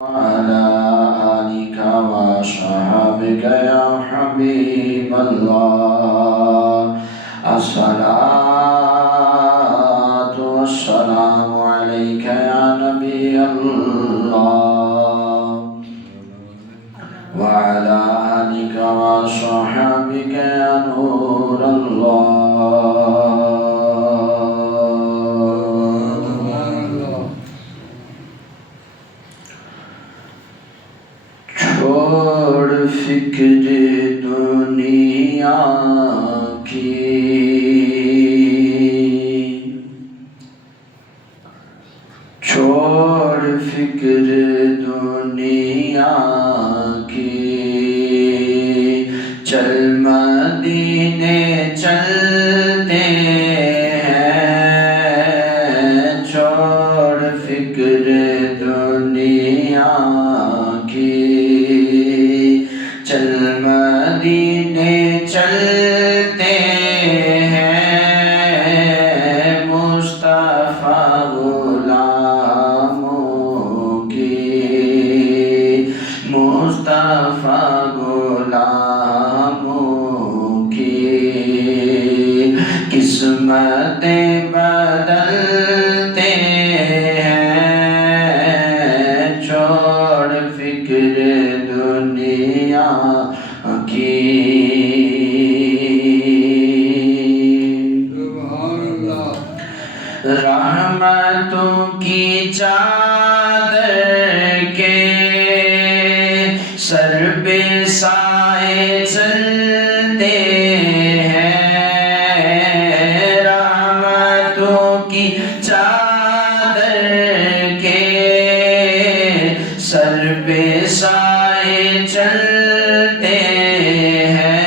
وعلى آلك وصحبك يا حبيب الله الصلاة والسلام عليك يا نبي الله وعلى آلك وصحبك يا نور الله چھوڑ فکر دنیا کی چھوڑ فکر دنیا کی چل مدینے چلتے ہیں چھوڑ فکر دنیا کی چل مدینے چلتے ہیں مصطفیٰ غلاموں کی مصطفیٰ غلاموں کی قسمتیں بدلتے ہیں چھوڑ فکر دنیا کی رحمتوں کی چادر کے سر پہ سائے چلتے ہیں رحمتوں کی چادر کے سر پہ سائے چلتے ہیں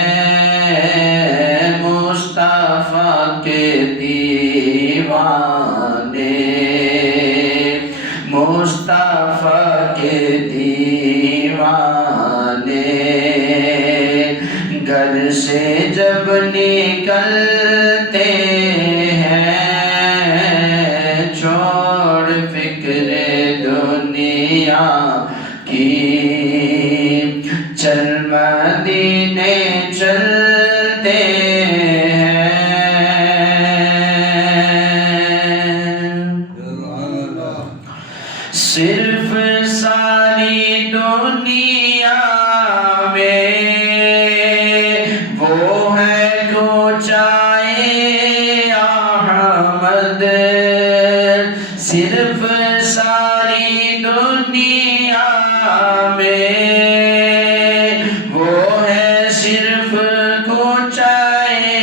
مصطفیٰ کے دیوانے مصطفیٰ کے دیوانے گھر سے جب نکلتے ہیں چھوڑ فکر دنیا کی چل مدینے چلتے صرف ساری دنیا میں وہ ہے کوچائے احمد صرف ساری دنیا میں وہ ہے صرف کوچائے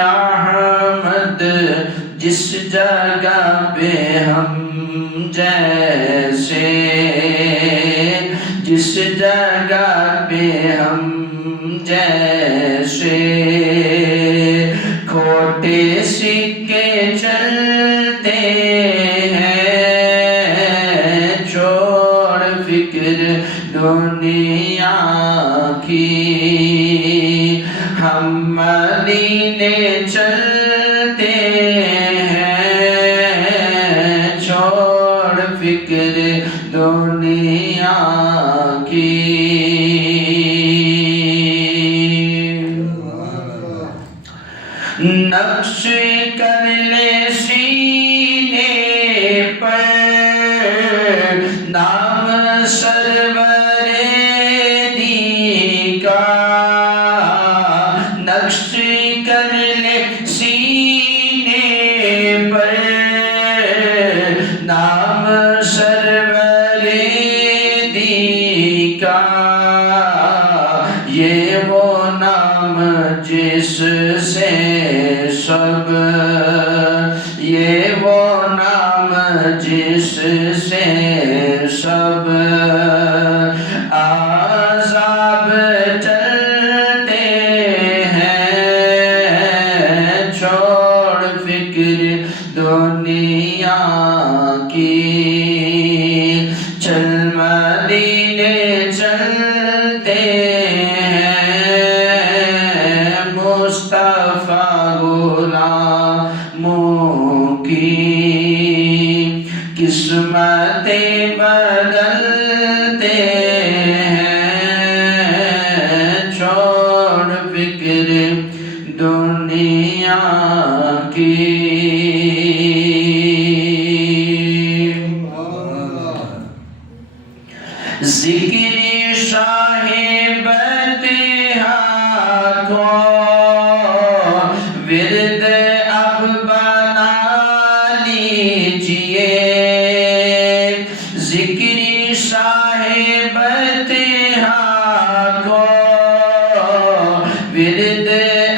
احمد جس جگہ پہ ہم جیسے جس جگہ پہ ہم جیسے کھوٹے سکے چلتے ہیں چھوڑ فکر دنیا کی ہم مدینے چلتے فکر دنیا کی نقش کر لے سینے پر نام سرور دی کا نقش کر لے سینے پر نام سرور دی کا یہ وہ نام جس سے سب یہ وہ نام جس سے سب عذاب چلتے ہیں چھوڑ فکر دنیا کی چل مدینے چلتے ہیں مصطفیٰ غلاموں کی قسمتیں بدل ذکر شاہ بطحا کو ورد اب بنا لیجئے، ذکر شاہ بطحا کو ورد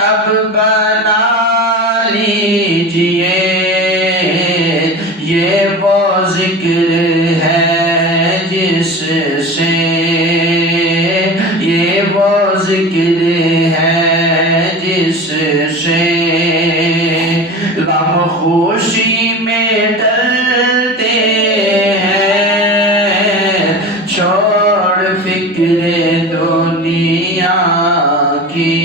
اب بنا لیجئے، یہ وہ ذکر ہے جس سے، یہ وہ ذکر ہے جس سے غم خوشی میں ڈلتے ہیں، چھوڑ فکر دنیا کی،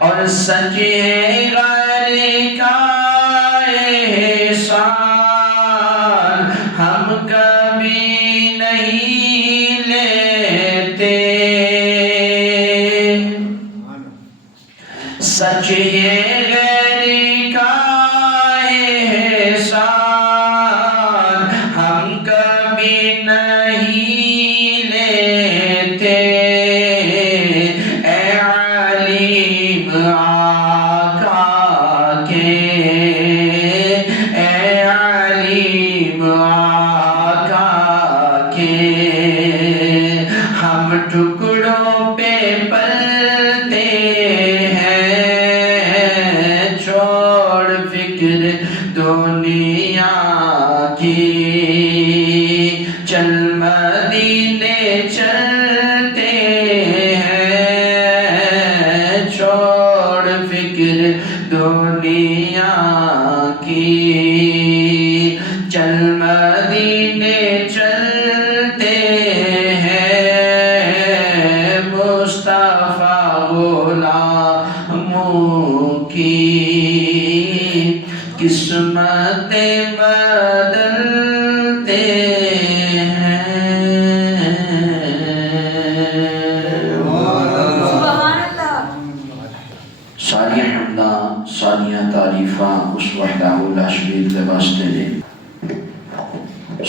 اور سچ ہے غیر کا احسان ہم کبھی نہیں لیتے، سچ ہے غیر کا احسان ہم کبھی نہیں لیتے، اے علیم آقا کے، اے علیم آقا کے، ہم ٹکڑوں پہ پلتے ہیں، چھوڑ فکر دنیا کی، چل مدینے چلتے ہیں، چھوڑ فکر دنیا کی، چل مدینے چلتے ہیں، مصطفیٰ غلاموں کی قسمتیں بدلتے ہیں۔ ساری حمداں ساریاں تعریفاں اس وحدہ لا شریک دے واسطے نے۔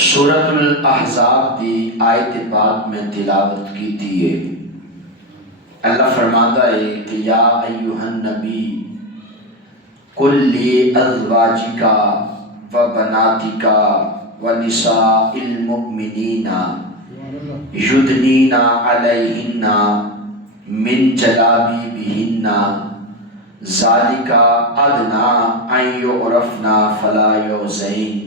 سورۃ الاحزاب دی آیت پاک میں تلاوت کی تھی ہے، اللہ فرماتا ہے کہ یا ایھا النبی قل لازواجک و بناتک و نساء المؤمنین یدنین علیہن من جلابیبہن ذالک ادنی ان یعرفن فلا یؤذین۔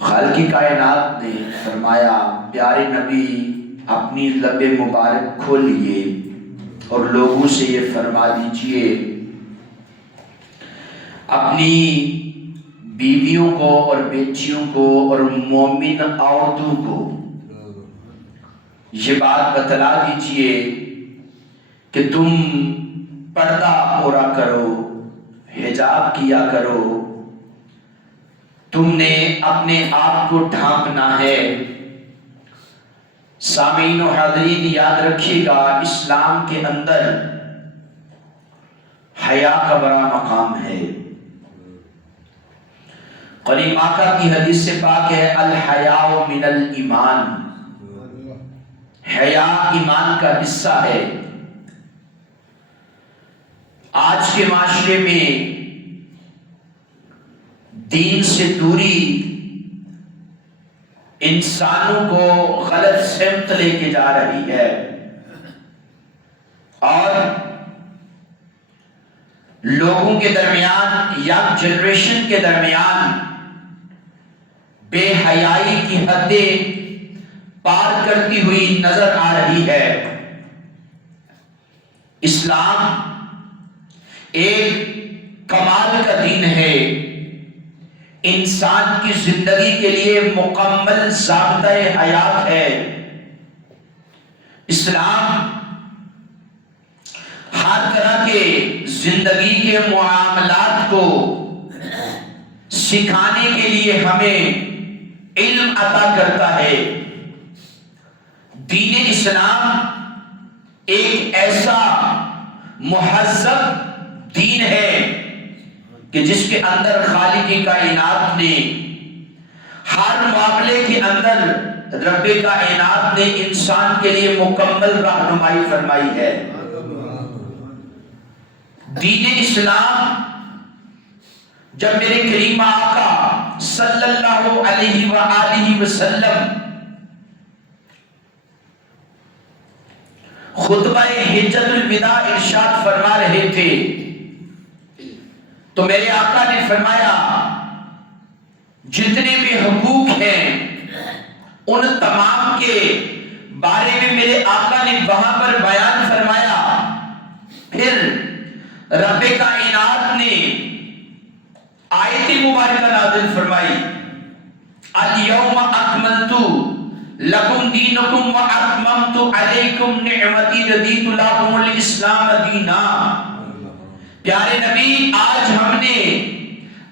خالق کائنات نے فرمایا پیارے نبی اپنی لب مبارک کھولیے اور لوگوں سے یہ فرما دیجئے اپنی بیویوں کو اور بیٹیوں کو اور مومن عورتوں کو یہ بات بتلا دیجئے کہ تم پردہ اوڑھا کرو، حجاب کیا کرو، تم نے اپنے آپ کو ڈھانپنا ہے۔ سامعین و حاضرین یاد رکھیے گا اسلام کے اندر حیا کا بڑا مقام ہے۔ قریب آقا کی حدیث سے پاک ہے الحیاء من الایمان، حیا ایمان کا حصہ ہے۔ آج کے معاشرے میں دین سے دوری انسانوں کو غلط سمت لے کے جا رہی ہے، اور لوگوں کے درمیان یا جنریشن کے درمیان بے حیائی کی حدیں پار کرتی ہوئی نظر آ رہی ہے۔ اسلام ایک کمال کا دین ہے، انسان کی زندگی کے لیے مکمل ضابطۂ حیات ہے۔ اسلام ہر طرح کے زندگی کے معاملات کو سکھانے کے لیے ہمیں علم عطا کرتا ہے۔ دین اسلام ایک ایسا مہذب دین ہے کہ جس کے اندر خالق کائنات نے ہر معاملے کے اندر رب کائنات نے انسان کے لیے مکمل رہنمائی فرمائی ہے۔ دین اسلام جب میرے کریم آقا صلی اللہ علیہ وآلہ وسلم خطبہ حجت الوداع ارشاد فرما رہے تھے تو میرے آقا نے فرمایا جتنے بھی حقوق ہیں ان تمام کے بارے میں میرے آقا نے وہاں پر بیان فرمایا۔ پھر رب کائنات نے آیت مبارکہ نازل فرمائی، الیوم اکملت لکم دینکم واتممت علیکم نعمتی رضیت لکم الاسلام دینا۔ پیارے نبی، آج ہم نے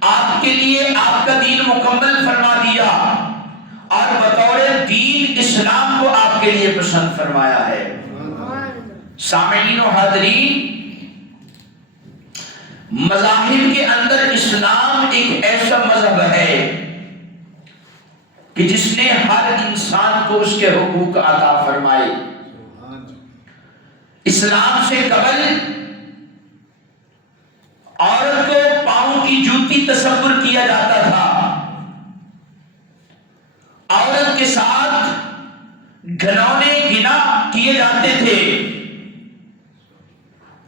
آپ کے لیے آپ کا دین مکمل فرما دیا اور بطور دین اسلام کو آپ کے لیے پسند فرمایا ہے۔ سامعین و حاضرین، مذاہب کے اندر اسلام ایک ایسا مذہب ہے کہ جس نے ہر انسان کو اس کے حقوق عطا فرمائے۔ اسلام سے قبل عورت کو پاؤں کی جوتی تصور کیا جاتا تھا، عورت کے ساتھ گھنونے گنا کیے جاتے تھے،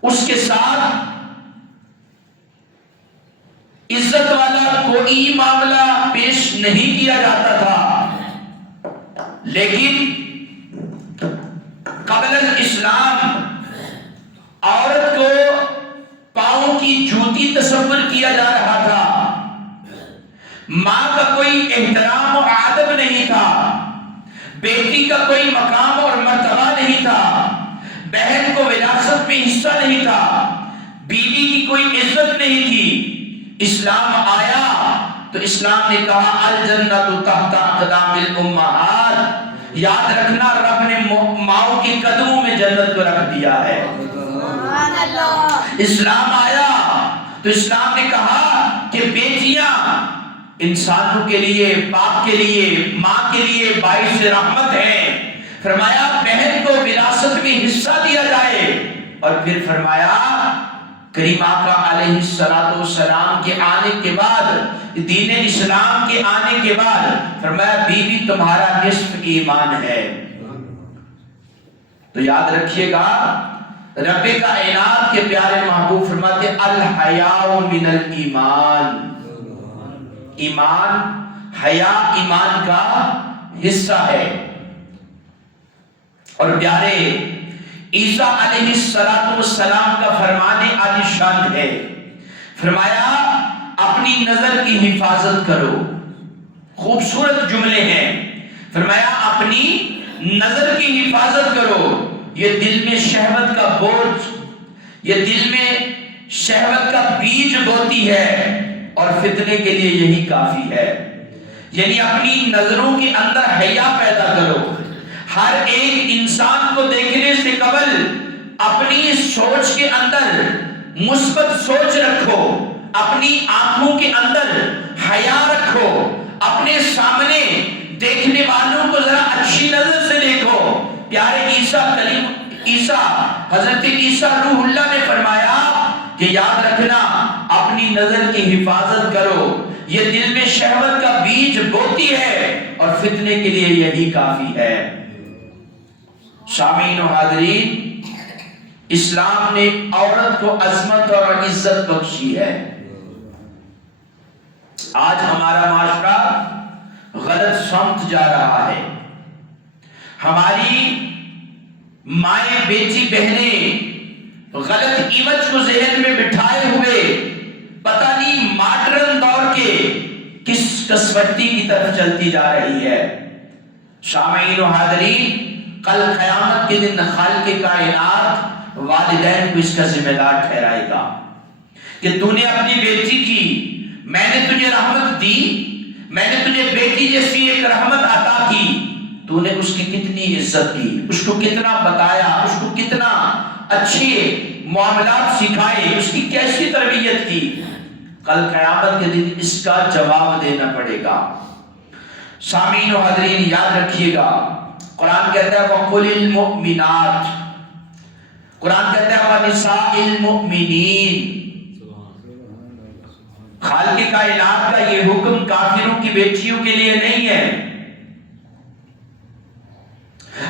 اس کے ساتھ عزت والا کوئی معاملہ پیش نہیں کیا جاتا تھا۔ لیکن قبل الاسلام عورت کو پاؤں کی جوتی تصور کیا جا رہا تھا، ماں کا کوئی احترام و ادب نہیں تھا، بیٹی کا کوئی مقام اور مرتبہ نہیں تھا، بہن کو وراثت میں حصہ نہیں تھا، بیوی کی کوئی عزت نہیں تھی۔ اسلام آیا تو اسلام نے کہا الجنت تحت اقدام الامہات، یاد رکھنا رب نے ماؤں کے قدموں میں جنت کو رکھ دیا ہے۔ اسلام آیا تو اسلام نے کہا کہ بیٹیاں انسانوں کے لیے، باپ کے لیے، ماں کے لیے باعث رحمت ہے۔ فرمایا بہن کو وراثت میں حصہ دیا جائے، اور پھر فرمایا کریم آقا علیہ السلام کے آنے کے بعد، دین اسلام کے آنے کے بعد فرمایا بیوی تمہارا نصف ایمان ہے۔ تو یاد رکھیے گا رب کائنات کے پیارے محبوب فرماتے الحیاء من الایمان، ایمان، حیا ایمان کا حصہ ہے۔ اور پیارے عیسیٰ علیہ السلام کا فرمان عالی شان ہے، فرمایا اپنی نظر کی حفاظت کرو۔ خوبصورت جملے ہیں، فرمایا اپنی نظر کی حفاظت کرو، یہ دل میں شہوت کا بوجھ، یہ دل میں شہوت کا بیج بوتی ہے، اور فتنے کے لیے یہی کافی ہے۔ یعنی اپنی نظروں کے اندر حیا پیدا کرو۔ ہر ایک انسان کو دیکھنے سے قبل اپنی سوچ کے اندر مثبت سوچ رکھو، اپنی آنکھوں کے اندر حیا رکھو، اپنے سامنے دیکھنے والوں کو ذرا اچھی نظر سے دیکھو۔ پیارے عیسیٰ حضرت عیسیٰ روح اللہ نے فرمایا کہ یاد رکھنا اپنی نظر کی حفاظت کرو، یہ دل میں شہوت کا بیج بوتی ہے، اور فتنے کے لیے یہی کافی ہے۔ سامعین و حاضرین، اسلام نے عورت کو عظمت اور عزت بخشی ہے۔ آج ہمارا معاشرہ غلط سمت جا رہا ہے، ہماری مائیں، بیٹی، بہنیں غلط امیج کو ذہن میں بٹھائے ہوئے پتہ نہیں ماڈرن دور کے کس کسوٹی کی طرف چلتی جا رہی ہے۔ سامعین و حاضرین، کل قیامت کے دن خالق کائنات والدین کو اس کا ذمہ دار ٹھہرائے گا کہ تو نے اپنی بیٹی کی، میں نے تجھے رحمت دی، میں نے تجھے بیٹی جیسی ایک رحمت عطا کی، تو نے اس کی کتنی عزت کی، اس کو کتنا بتایا، اس کو کتنا اچھے معاملات سکھائے، اس کی کیسی تربیت کی۔ کل قیامت کے دن اس کا جواب دینا پڑے گا۔ سامعین و حاضرین یاد رکھیے گا، قرآن کہتا ہے وَقُلِ الْمُؤْمِنَاتِ، قرآن کہتا ہے وَنِسَاءِ الْمُؤْمِنِينَ۔ خالق کائنات کا یہ حکم کافروں کی بیٹیوں کے لیے نہیں ہے،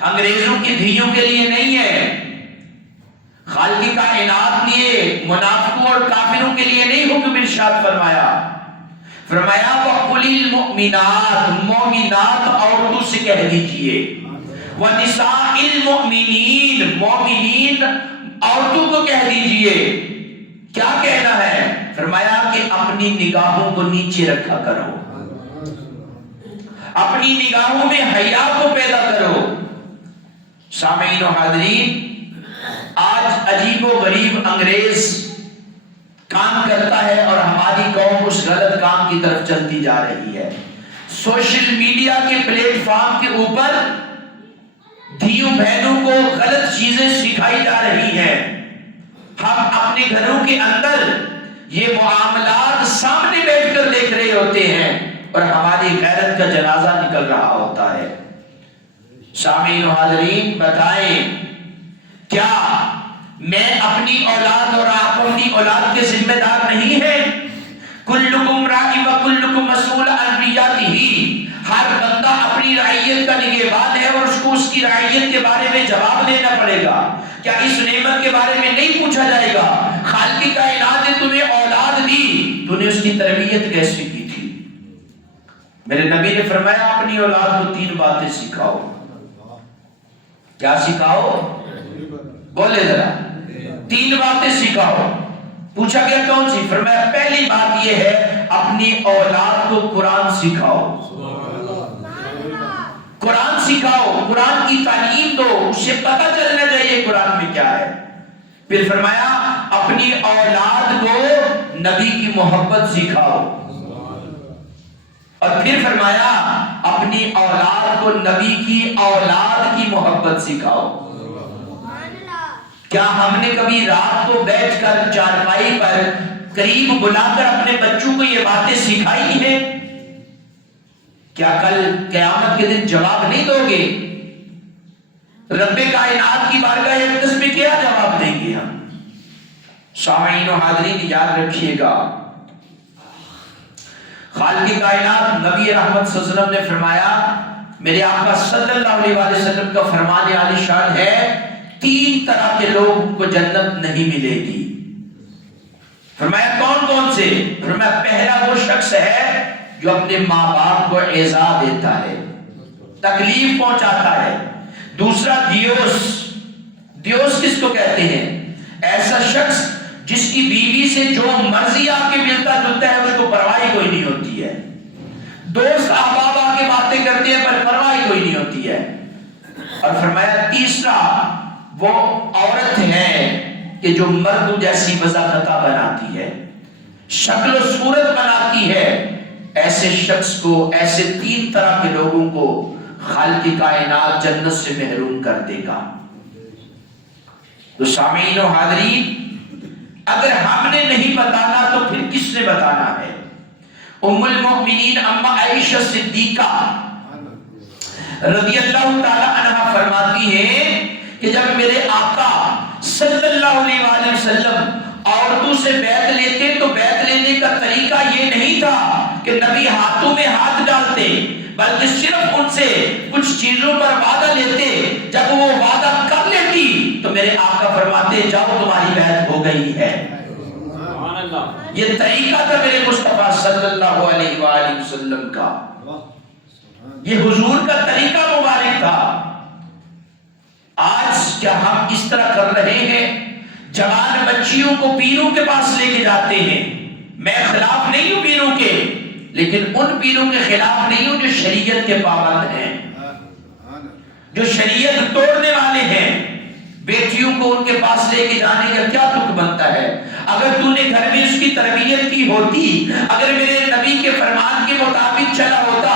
انگریزوں کی دھیوں کے لیے نہیں ہے، خالق کائنات نے منافقوں اور کافروں کے لیے نہیں حکم ارشاد فرمایا۔ فرمایا وَقُلِ الْمُؤْمِنَاتِ، مومنات عورتوں سے کہہ دیجئے، وَنِسَاءِ الْمُؤْمِنِينَ، مومنین عورتوں کو کہہ دیجئے۔ کیا کہنا ہے؟ فرمایا کہ اپنی نگاہوں کو نیچے رکھا کرو، اپنی نگاہوں میں حیا کو پیدا کرو۔ سامعین و حاضرین، آج عجیب و غریب انگریز کام کرتا ہے اور ہماری قوم اس غلط کام کی طرف چلتی جا رہی ہے۔ سوشل میڈیا کے پلیٹ فارم کے اوپر دھیوں بہنوں کو غلط چیزیں سکھائی جا رہی ہیں۔ ہم اپنے گھروں کے اندر یہ معاملات سامنے بیٹھ کر دیکھ رہے ہوتے ہیں اور ہماری غیرت کا جنازہ نکل رہا ہوتا ہے۔ سامعین و حاضرین بتائیں، کیا میں اپنی اولاد اور آپ اپنی اولاد کے ذمہ دار نہیں ہیں؟ کلکم راعی و کلکم مسئول عن رعیتہ، ہر بندہ اپنی رعیت کا نگہبان ہے اور اس کو اس کی رعیت کے بارے میں جواب دینا پڑے گا۔ کیا اس نعمت کے بارے میں نہیں پوچھا جائے گا خالق کائنات نے تمہیں اولاد دی، تو نے اس کی تربیت کیسے کی تھی؟ میرے نبی نے فرمایا اپنی اولاد کو 3 باتیں سکھاؤ۔ کیا سکھاؤ؟ بولے ذرا، 3 باتیں سکھاؤ۔ پوچھا گیا کون سی؟ فرمایا پہلی بات یہ ہے اپنی اولاد کو قرآن سکھاؤ، قرآن سکھاؤ، قرآن کی تعلیم دو، اسے پتہ چلنا چاہیے قرآن میں کیا ہے۔ پھر فرمایا اپنی اولاد کو نبی کی محبت سکھاؤ، اور پھر فرمایا اپنی اولاد کو نبی کی اولاد کی محبت سکھاؤ۔ کیا ہم نے کبھی رات کو بیٹھ کر چارپائی پر قریب بلا کر اپنے بچوں کو یہ باتیں سکھائی ہیں؟ کیا کل قیامت کے دن جواب نہیں دو گے؟ رب کائنات کی بارگاہ اقدس میں کیا جواب دیں گے ہم؟ سامعین و حاضرین یاد رکھیے گا، خالق کائنات نبی رحمت صلی اللہ علیہ وسلم نے فرمایا، میرے آقا صلی اللہ علیہ وسلم کا فرمان عالی شان ہے، 3 طرح کے لوگوں کو جنت نہیں ملے گی۔ فرمایا کون کون سے؟ فرمایا پہلا وہ شخص ہے جو اپنے ماں باپ کو ایذا دیتا ہے، تکلیف پہنچاتا ہے۔ دوسرا دیوس کس کو کہتے ہیں؟ ایسا شخص جس کی بیوی سے جو مرضی آ کے ملتا جلتا ہے اس کو پرواہ کوئی نہیں ہوتی ہے، دوست احباب آ کے باتیں کرتے ہیں پر پرواہ کوئی نہیں ہوتی ہے۔ اور فرمایا تیسرا وہ عورت ہے کہ جو مرد جیسی وضاحتہ بناتی ہے، شکل و صورت بناتی ہے، ایسے شخص کو، ایسے 3 طرح کے لوگوں کو خالق کائنات جنت سے محروم کر دے گا۔ تو سامعین و حاضرین، اگر ہم نے نہیں بتانا تو پھر کس نے بتانا ہے؟ ام المؤمنین اما عائشہ صدیقہ رضی اللہ تعالی عنہ فرماتی ہیں کہ جب میرے آقا صلی اللہ علیہ وآلہ وسلم عورتوں سے بیعت لیتے تو بیعت لینے کا طریقہ یہ نہیں تھا کہ نبی ہاتھوں میں ہاتھ ڈالتے، بلکہ صرف ان سے کچھ چیزوں پر وعدہ لیتے۔ جب وہ وعدہ کر لیتی تو میرے آقا فرماتے جاؤ تمہاری بیعت ہو گئی ہے۔ یہ طریقہ تھا میرے مصطفیٰ صلی اللہ علیہ وآلہ وسلم کا، یہ حضور کا طریقہ مبارک تھا۔ آج کیا ہم اس طرح کر رہے ہیں؟ جوان بچیوں کو پیروں کے پاس لے کے جاتے ہیں۔ میں خلاف نہیں ہوں پیروں کے، لیکن ان پیروں کے خلاف نہیں ہوں جو شریعت کے پابند ہیں، جو شریعت توڑنے والے ہیں۔ بیٹیوں کو ان کے پاس لے کے جانے کا کیا تک بنتا ہے؟ اگر تو نے گھر میں اس کی تربیت کی ہوتی، اگر میرے نبی کے فرمان کے مطابق چلا ہوتا،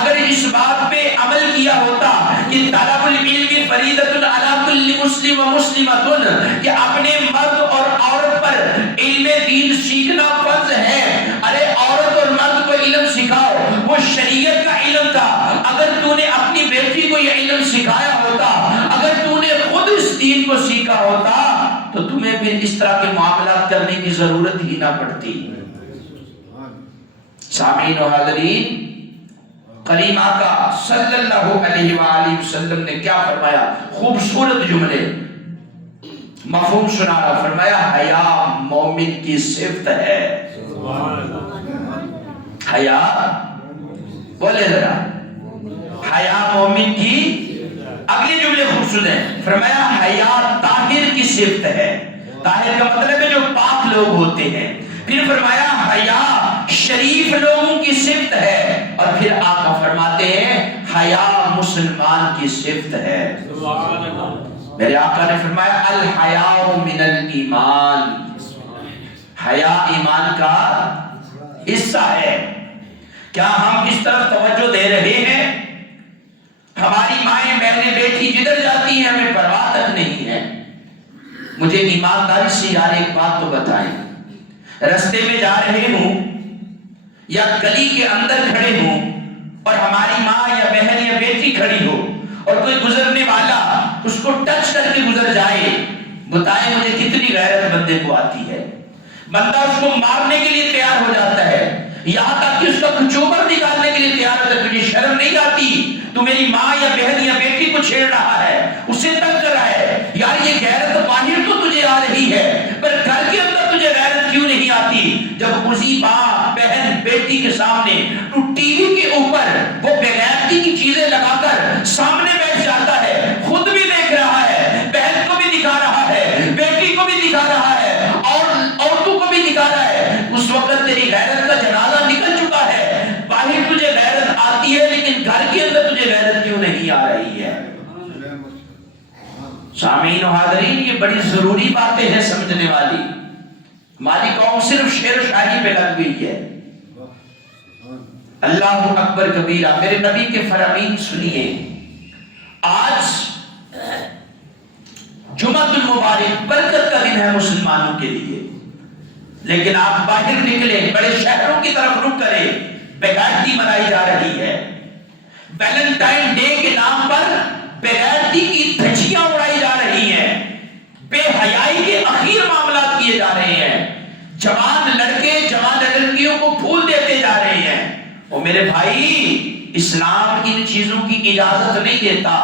اگر اس بات پہ عمل کیا ہوتا کہ طلب العلم فریضۃ علی کل مسلم و مسلمۃ، کہ اپنے مرد اور عورت پر علم دین سیکھنا فرض ہے. ارے عورت اور مرد کو علم سکھاؤ، وہ شریعت کا علم تھا. اگر تو نے اپنی بیٹی کو یہ علم سکھایا ہوتا، اگر تو نے خود اس دین کو سیکھا ہوتا، تو تمہیں پھر اس طرح کے معاملات کرنے کی ضرورت ہی نہ پڑتی. سامعین و حاضرین، کریم آقا صلی اللہ علیہ وآلہ وسلم نے کیا فرمایا؟ خوبصورت جملے، مفہوم سنا رہا. فرمایا حیا مومن کی صفت ہے. حیا بولے ذرا، حیا مومن کی. اگلی جملے خوبصورت ہیں. فرمایا حیا طاہر کی صفت ہے. طاہر کا مطلب ہے جو پاک لوگ ہوتے ہیں. پھر فرمایا حیا شریف لوگوں کی صفت ہے. اور پھر آقا فرماتے ہیں حیا مسلمان کی صفت ہے. میرے آقا نے فرمایا الحیاء من الایمان، حیا ایمان کا حصہ ہے. کیا ہم اس طرف توجہ دے رہے ہیں؟ ہماری مائیں بہنیں بیٹی جدھر جاتی ہیں ہمیں پرواہ تک نہیں ہے. مجھے ایمانداری سے یار ایک بات تو بتائیں، رستے میں جا رہے ہوں یا گلی کے اندر کھڑے ہوں اور ہماری ماں یا بہن یا بیٹی کھڑی ہو اور کوئی گزرنے والا اس کو ٹچ کر کے گزر جائے، بتائیں مجھے کتنی غیرت بندے کو آتی ہے. بندہ اس کو مارنے کے لیے تیار ہو جاتا ہے، یہاں تک کہ اس کا کچوبر نکالنے کے لیے تیار ہوتا ہے. تجھے شرم نہیں آتی؟ تو میری ماں یا بہن یا بیٹی کو چھیڑ رہا ہے، اسے تنگ کر رہا ہے. یار یہ غیرت باہر تو تجھے آ رہی ہے، پر گھر کے اندر تجھے غیرت کیوں نہیں آتی؟ جب اسی ماں بہن بیٹی کے سامنے تو ٹی وی کے اوپر وہ بغیرتی کی چیزیں لگا کر سامنے بیٹھ جاتا ہے، خود بھی دیکھ رہا ہے، بہن کو بھی دکھا رہا ہے، بیٹی کو بھی دکھا رہا ہے، اور عورتوں کو بھی دکھا رہا ہے، اس وقت تیری غیرت کا جنازہ نکل چکا ہے. باہر تجھے غیرت آتی ہے لیکن گھر کے اندر تجھے غیرت کیوں نہیں آ رہی ہے؟ سامعین و حاضرین، یہ بڑی ضروری باتیں ہیں سمجھنے والی. ہماری قوم صرف شعر و شاعری پہ لگ گئی ہے. اللہ اکبر کبیرہ. میرے نبی کے فرامین سنیے. آج جمعہ المبارک برکت کا دن ہے مسلمانوں کے لیے، لیکن آپ باہر نکلے، بڑے شہروں کی طرف رخ کرے، بیگارتی منائی جا رہی ہے. ویلنٹائن ڈے کے نام پر بیگارتی کی دھجیاں اڑائی جا رہی ہیں، بے حیائی کے اخیر معاملات کیے جا رہے ہیں، جوان لڑکے جوان لڑکیوں کو پھول دیتے جا رہے ہیں. اور میرے بھائی، اسلام ان چیزوں کی اجازت نہیں دیتا.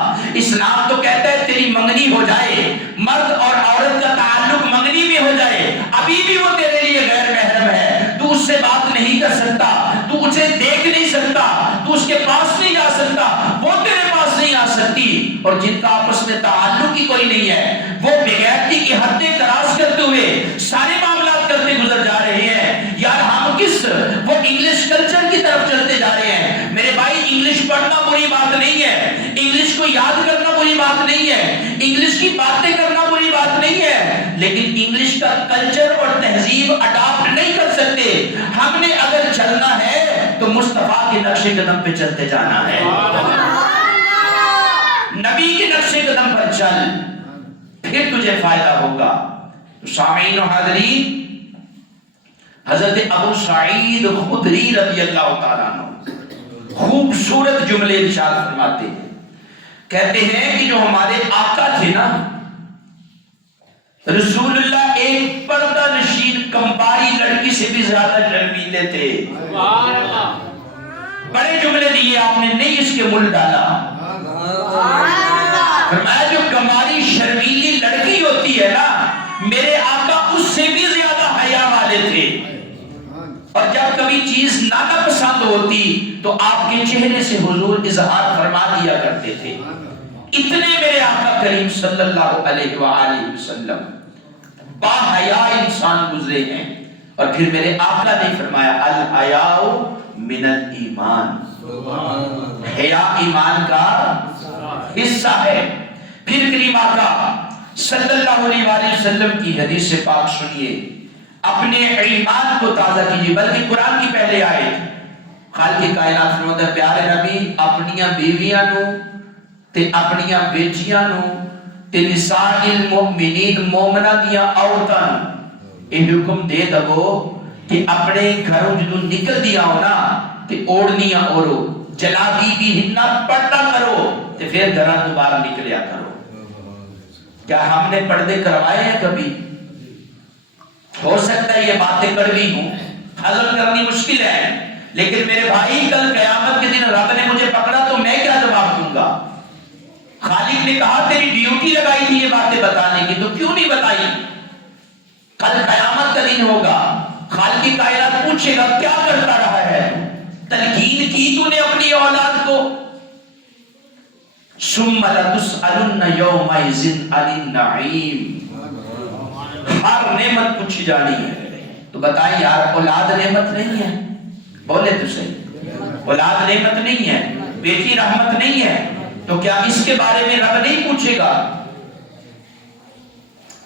اسلام تو کہتا ہے تیری منگنی ہو جائے، مرد اور عورت کا تعلق منگنی میں ہو جائے، ابھی بھی وہ تیرے لیے غیر محرم ہے، تو اس سے بات نہیں کر سکتا، تو اسے دیکھ نہیں سکتا، تو اس کے پاس نہیں جا سکتا، وہ تیرے پاس نہیں آ سکتی. اور جن کا آپس میں تعلق ہی کوئی نہیں ہے، وہ بغیرتی کی حدیں تراش کرتے ہوئے سارے معاملات کرتے گزر جا رہے ہیں. یار ہم کس وہ انگلش کلچر کی طرف چلتے جا رہے ہیں. میرے بھائی، انگلش پڑھنا بری بات نہیں ہے، انگلش کو یاد کرنا بری بات نہیں ہے، انگلش کی باتیں کرنا بری بات نہیں ہے، لیکن انگلش کا کلچر اور تہذیب اڈاپٹ نہیں کر سکتے. ہم نے اگر چلنا ہے تو مصطفیٰ کے نقش قدم پہ چلتے جانا ہے، نبی کے نقش قدم پر چل، پھر تجھے فائدہ ہوگا. تو سامعین و حاضرین، حضرت ابو سعید خدری رضی اللہ تعالیٰ عنہ خوبصورت جملے ارشاد فرماتے ہیں. کہتے ہیں کہ جو ہمارے آقا تھے نا رسول اللہ، ایک پردہ نشین کمباری لڑکی سے بھی زیادہ شرمیلے تھے. بڑے جملے دیے آپ نے، نہیں اس کے مل ڈالا. فرمایا جو کماری شرمیلی لڑکی ہوتی ہے نا، میرے آقا اس سے بھی زیادہ حیا والے تھے. اور جب کبھی چیز ناپسند ہوتی تو آپ کے چہرے سے حضور اظہار فرما دیا کرتے تھے. اتنے میرے آقا کریم صلی اللہ علیہ وآلہ وسلم با حیا انسان گزرے ہیں. اور پھر میرے آقا نے فرمایا الحیاء من الایمان، حیا ایمان کا حصہ ہے. پھر کریم آقا صلی اللہ علیہ وآلہ وسلم کی حدیث پاک سنیے، اپنے ایمان کو تازہ کیجیے. بلکہ قرآن کی پہلے آیت خالق کائنات فرماتا ہے پیارے نبی اپنیاں بیویاں نو تے اپنیاں بیٹیاں نو تے نساء المؤمنین مومنہ دیاں عورتاں نو یہ حکم دے دو کہ اپنے گھروں جدو نکل دیا ہو نا تے اوڑنیاں اوڑو، جلابی بھی ہننا پردہ کرو تے پھر گھراں دوبارہ نکلیا کرو۔ کیا ہم نے پردے کروائے ہیں کبھی؟ ہو سکتا ہے یہ باتیں کڑوی ہوں، ہضم کرنی مشکل ہے، لیکن میرے بھائی کل قیامت کے دن رب نے مجھے پکڑا تو میں کیا جواب دوں گا؟ خالق نے کہا تیری ڈیوٹی لگائی تھی یہ باتیں بتانے کی، تو کیوں نہیں بتائی؟ کل قیامت کا دن ہوگا، خالق کائنات پوچھے گا کیا کرتا رہا ہے، تلقین کی تو نے اپنی اولاد کو؟ ثم لتسألن یومئذ عن النعیم، ہر نعمت پوچھی جانی ہے۔ تو بتائیں یار اولاد نعمت نہیں ہے؟ بولے تو صحیح، اولاد نعمت نہیں ہے، بیٹی رحمت نہیں ہے، تو کیا اس کے بارے میں رب نہیں پوچھے گا؟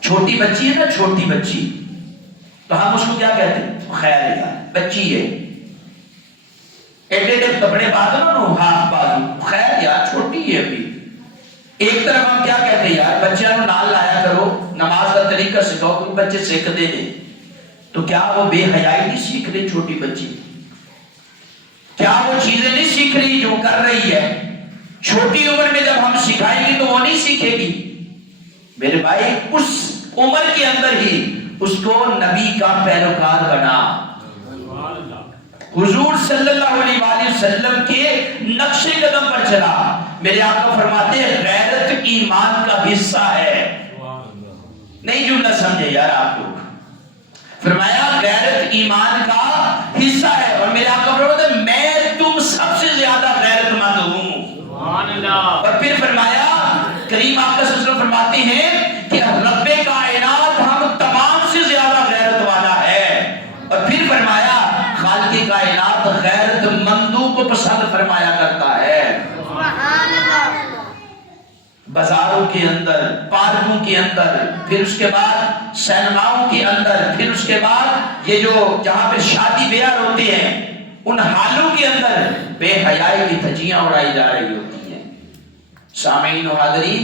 چھوٹی بچی ہے نا، چھوٹی بچی، تو ہم اس کو کیا کہتے ہیں؟ خیر یار بچی ہے، ایڈے ایڈے کپڑے باندھو نا ہاتھ باندھو، خیر یار چھوٹی ہے ابھی۔ ایک طرف ہم کیا کہتے ہیں یار بچیاں کو نال لایا کرو، نماز کا طریقہ سکھاؤ، کچھ بچے سیکھ دے دیں، تو کیا وہ بے حیائی نہیں سیکھ رہی چھوٹی بچی؟ کیا وہ چیزیں نہیں سیکھ رہی جو کر رہی ہے؟ چھوٹی عمر میں جب ہم سکھائیں گے تو وہ نہیں سیکھے گی۔ میرے بھائی اس عمر کے اندر ہی اس کو نبی کا پیروکار بنا، حضور صلی اللہ علیہ وآلہ وسلم کے نقش قدم پر چلا۔ میرے آقا فرماتے ہیں غیرت ایمان کا حصہ ہے، نہیں جو نہ سمجھے یار آپ لوگ، فرمایا غیرت ایمان کا حصہ ہے، اور میرے آقا فرماتے ہیں میں تم سب سے زیادہ غیرت مند ہوں۔ اور پھر فرمایا کریم آقا صلی اللہ علیہ وسلم فرماتے ہیں کہ رب کائنات ہم تمام سے زیادہ غیرت والا ہے، اور پھر فرمایا خالق کائنات غیرت مندوں کو پسند فرمایا کرتا ہے۔ بازاروں کے اندر، پارکوں کے اندر، پھر اس کے بعد سینماؤں کے اندر، پھر اس کے بعد یہ جو جہاں پہ شادی بیاہ ہوتے ہیں ان حالوں کے اندر بے حیائی کی دھجیاں اڑائی جا رہی ہوتی ہیں۔ سامعین و حاضرین،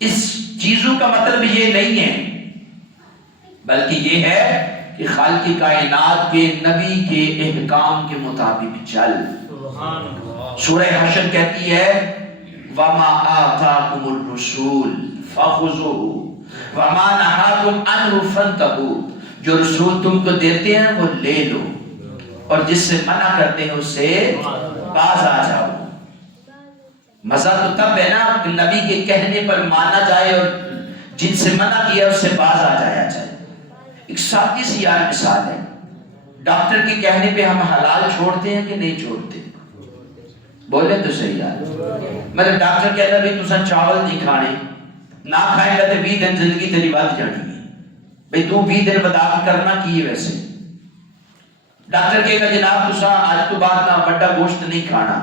اس چیزوں کا مطلب یہ نہیں ہے، بلکہ یہ ہے کہ خالق کائنات کے نبی کے احکام کے مطابق چل۔ سورہ حشر کہتی ہے وَمَا آتَاكُمُ الرُّسُولُ فَخُذُوهُ وَمَا نَهَاكُمْ عَنْهُ فَانْتَهُوا، جو رسول تم کو دیتے ہیں وہ لے لو، اور جس سے منع کرتے ہیں اس سے باز آ جاؤ۔ مزہ تو تب ہے نا نبی کے کہنے پر مانا جائے اور جن سے منع کیا اس سے باز آ جایا جائے۔ ایک سادی سی یار مثال ہے، ڈاکٹر کے کہنے پہ ہم حلال چھوڑتے ہیں کہ نہیں چھوڑتے؟ بولے تو صحیح یار، مطلب ڈاکٹر کہتا ہے تسا چاول نہیں کھانے، نہ کھائے گا تو 20 دن زندگی تیری بات جانی ہے، بھئی تو 20 دن بداخت کرنا کی ہے ویسے۔ ڈاکٹر کہے گا جناب تسا آج تو بعد نہ بڑا گوشت نہیں کھانا،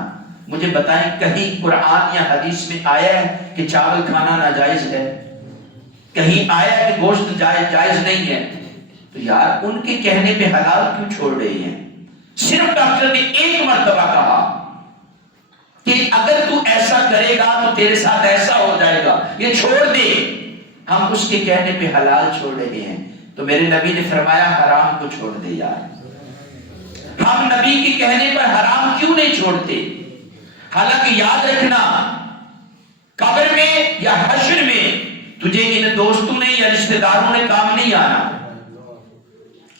مجھے بتائیں کہیں قرآن یا حدیث میں آیا ہے کہ چاول کھانا ناجائز ہے؟ کہیں آیا ہے کہ گوشت جائز نہیں ہے؟ تو یار ان کے کہنے پہ حلال کیوں چھوڑ رہی ہیں؟ صرف ڈاکٹر نے ایک مرتبہ کہا کہ اگر تو ایسا کرے گا تو تیرے ساتھ ایسا ہو جائے گا، یہ چھوڑ دے، ہم اس کے کہنے پہ حلال چھوڑ رہے ہیں۔ تو میرے نبی نے فرمایا حرام کو چھوڑ دے یار، ہم نبی کے کہنے پر حرام کیوں نہیں چھوڑتے؟ حالانکہ یاد رکھنا قبر میں یا حشر میں تجھے ان دوستوں نے یا رشتہ داروں نے کام نہیں آنا،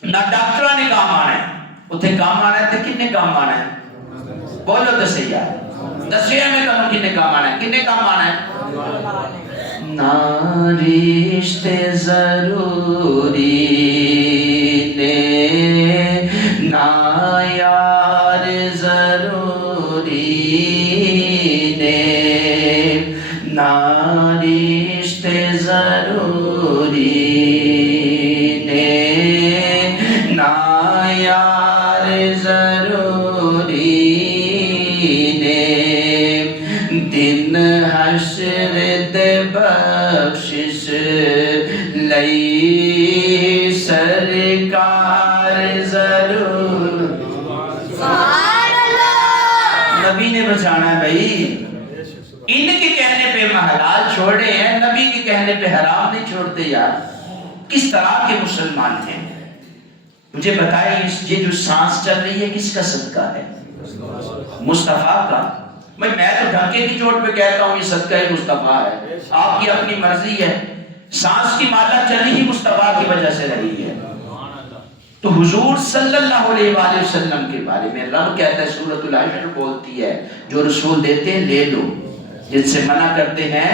نہ ڈاکٹروں نے کام آنا ہے، اتنے کام آنا ہے تو کن نے کام آنا ہے؟ بولو تو صحیح ہے، دسویں میں کہوں کن نے کام آنا ہے؟ کن نے کام آنا ہے؟ نہ رشتے ضروری نے، نہ یار ضروری نے، نہ رشتے ضروری نے، نہ یار ضروری نے، دن حشر دے بخشش لئی سرکار ضرور۔ نبی نے بچانا ہے بھائی، ان کے کہنے پہ ہم حلال چھوڑے ہیں، نبی کے کہنے پہ حرام نہیں چھوڑتے یار۔ کس طرح کے مسلمان ہیں؟ مجھے بتائیں یہ جو سانس چل رہی ہے کس کا صدقہ ہے؟ مصطفیٰ کا۔ میں تو ڈھنکے کی چوٹ پہ کہتا ہوں یہ صدقہ مصطفیٰ ہے، آپ کی اپنی مرضی ہے، سانس کی مالا چلی ہی مصطفیٰ کی وجہ سے رہی ہے۔ تو حضور صلی اللہ علیہ وآلہ وسلم کے بارے میں رب کہتا ہے، سورۃ الحشر بولتی ہے جو رسول دیتے ہیں لے لو، جن سے منع کرتے ہیں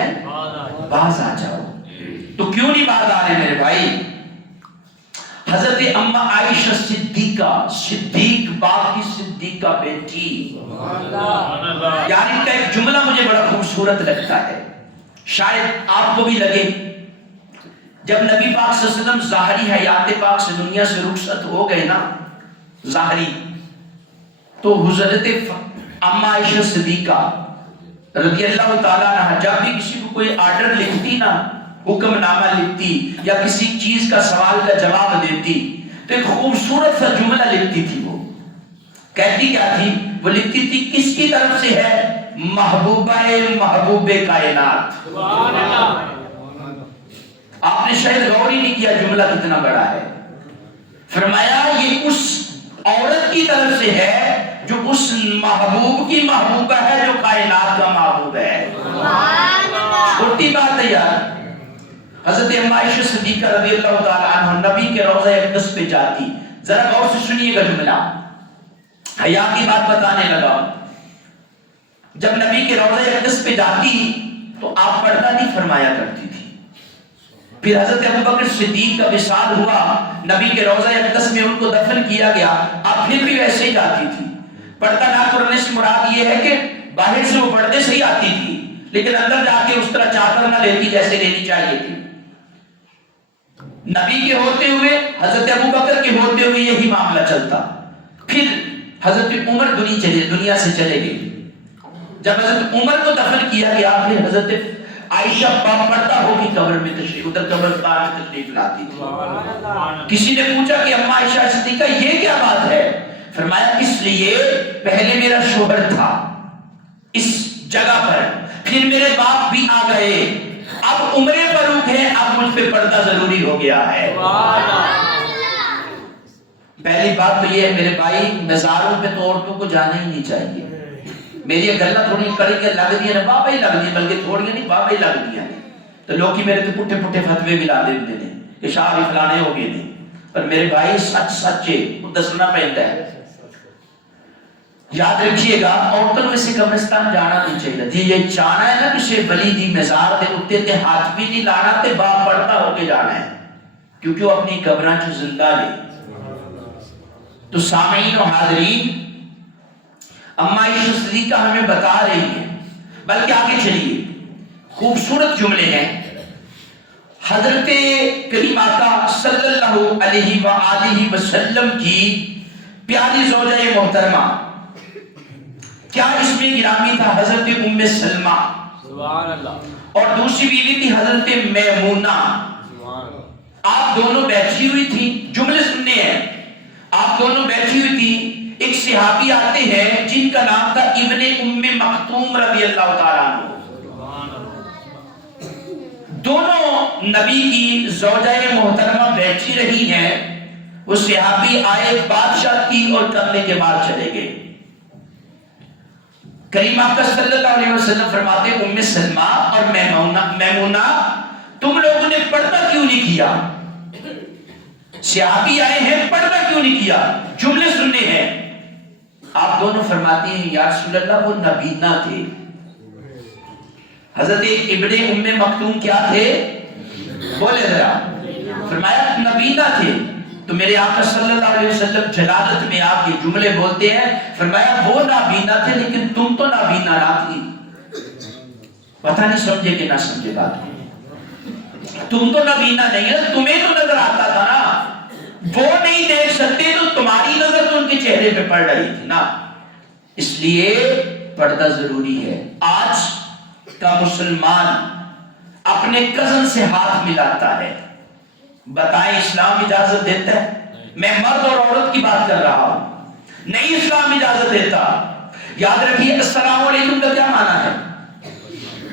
باز آ جاؤ۔ تو کیوں نہیں باز آ رہے میرے بھائی؟ حضرت اما عائشہ صدیقہ، صدیق باپ کی صدیقہ بیٹی، یار ان کا ایک جملہ مجھے بڑا خوبصورت لگتا ہے، شاید آپ کو بھی لگے۔ جب نبی پاک صلی اللہ علیہ وسلم ظاہری حیات پاک سے دنیا سے رخصت ہو گئے نا، ظاہری، تو حضرت اما عائشہ صدیقہ رضی اللہ تعالیٰ عنہ جب بھی کسی کو کوئی آرڈر لکھتی نا، حکم نامہ لکھتی یا کسی چیز کا سوال کا جواب دیتی تو ایک خوبصورت سا جملہ لکھتی تھی۔ وہ کہتی کیا تھی؟ وہ لکھتی تھی کس کی طرف سے ہے؟ محبوبہ محبوب کائنات۔ سبحان اللہ۔ آپ نے شاید غور ہی نہیں کیا جملہ کتنا بڑا ہے۔ فرمایا یہ اس عورت کی طرف سے ہے جو اس محبوب کی محبوبہ ہے جو کائنات کا محبوب ہے۔ چھوٹی بات ہے یار۔ حضرت اما عائشہ صدیقہ رضی اللہ تعالیٰ عنہ نبی کے روضہ اقدس پہ جاتی، ذرا غور سے سنیے گا جملہ، حیا کی بات بتانے لگا۔ جب نبی کے روضہ اقدس پہ جاتی تو آپ پردہ نہیں فرمایا کرتی تھی۔ پھر حضرت ابوبکر صدیق کا وصال ہوا، نبی کے روضہ اقدس میں ان کو دفن کیا گیا، آپ پھر بھی ویسے ہی جاتی تھی۔ پردہ نہ کرنے سے مراد یہ ہے کہ باہر سے وہ پردے سے ہی آتی تھی لیکن اندر جا کے اس طرح چادر نہ لیتی جیسے لینی چاہیے تھی۔ نبی کے ہوتے ہوئے، حضرت ابوبکر کے ہوتے ہوئے یہی معاملہ چلتا۔ پھر حضرت عمر دنیا سے چلے گئے۔ جب حضرت عمر کو دفن کیا گیا پھر حضرت عائشہ پردہ ہو گئی قبر میں تشریف، ادھر قبرستان میں تشریف لاتی تھی۔ کسی نے پوچھا کہ اما عائشہ صدیقہ یہ کیا بات ہے؟ فرمایا اس لیے پہلے میرا شوہر تھا اس جگہ پر، پھر میرے باپ بھی آ گئے، اب عمر فاروق ہے، اب مجھ پہ پردہ ضروری ہو گیا ہے۔ پہلی بات تو یہ ہے میرے بھائی، مزاروں پہ تو عورتوں کو جانا ہی نہیں چاہیے۔ میری گلہ تھوڑی کڑی کے لگ دی ہے، بابا ہی لگ دی، بلکہ تھوڑی نہیں بابا ہی لگ دی ہے۔ تو لوگ ہی میرے تو پٹھے پٹھے فتوے بھی لا دیتے ہیں کہ شاہ فلانے ہو گئے نہیں، پر میرے بھائی سچ سچے وہ دسنا پہنتا ہے۔ یاد رکھیے گا عورتوں میں سے قبرستان جانا نہیں چاہیے تھی، یہ چاہنا ہے نا کسی ولی دی مزار دے اتے تے ہاتھ بھی نہیں لانا تے باپ پڑتا ہو کے جانا ہے، کیونکہ وہ اپنی قبراں چ زندہ لے۔ تو سامعین و حاضرین، اما عائشہ صدیقہ ہمیں بتا رہی ہے، بلکہ آگے چلیے خوبصورت جملے ہیں۔ حضرت کریم آقا صلی اللہ علیہ وآلہ وسلم کی پیاری زوجہ محترمہ، کیا اس میں گرامی تھا؟ حضرت ام سلمہ، سبحان اللہ، اور دوسری بیوی تھی حضرت میمونہ۔ آپ دونوں بیٹھی ہوئی تھی، جملے سننے ہیں، آپ دونوں بیٹھی ہوئی تھی، ایک صحابی آتے ہیں جن کا نام تھا ابن ام مکتوم رضی اللہ تعالیٰ عنہ۔ دونوں نبی کی زوجہ محترمہ بیٹھی رہی ہیں، وہ صحابی آئے، بادشاہ کی اور کرنے کے بعد چلے گئے۔ کریم آقا صلی اللہ علیہ وسلم فرماتے ام سلمہ اور میمونہ تم لوگوں نے پردہ کیوں نہیں کیا؟ صحابی آئے ہیں، پردہ کیوں نہیں کیا؟ جملے سننے ہیں۔ آپ دونوں فرماتے ہیں یا رسول اللہ وہ نبینا تھے۔ حضرت ابن ام مکتوم کیا تھے؟ بولے ذرا، فرمایا نبینا تھے۔ تو میرے آقا صلی اللہ علیہ وسلم جلالت میں آپ یہ جملے بولتے ہیں، فرمایا وہ نابینا تھے لیکن تم تو نابینا نہ تھی۔ پتہ نہیں سمجھے کہ نہ سمجھے بات، تم تو نابینا نہیں ہے، تمہیں تو نظر آتا تھا نا، وہ نہیں دیکھ سکتے تو تمہاری نظر تو ان کے چہرے پہ پڑ رہی تھی نا، اس لیے پردہ ضروری ہے۔ آج کا مسلمان اپنے کزن سے ہاتھ ملاتا ہے، بتائیں اسلام اجازت دیتا ہے؟ میں مرد اور عورت کی بات کر رہا ہوں، نہیں اسلام اجازت دیتا۔ یاد رکھیے السلام علیکم کا کیا معنی ہے؟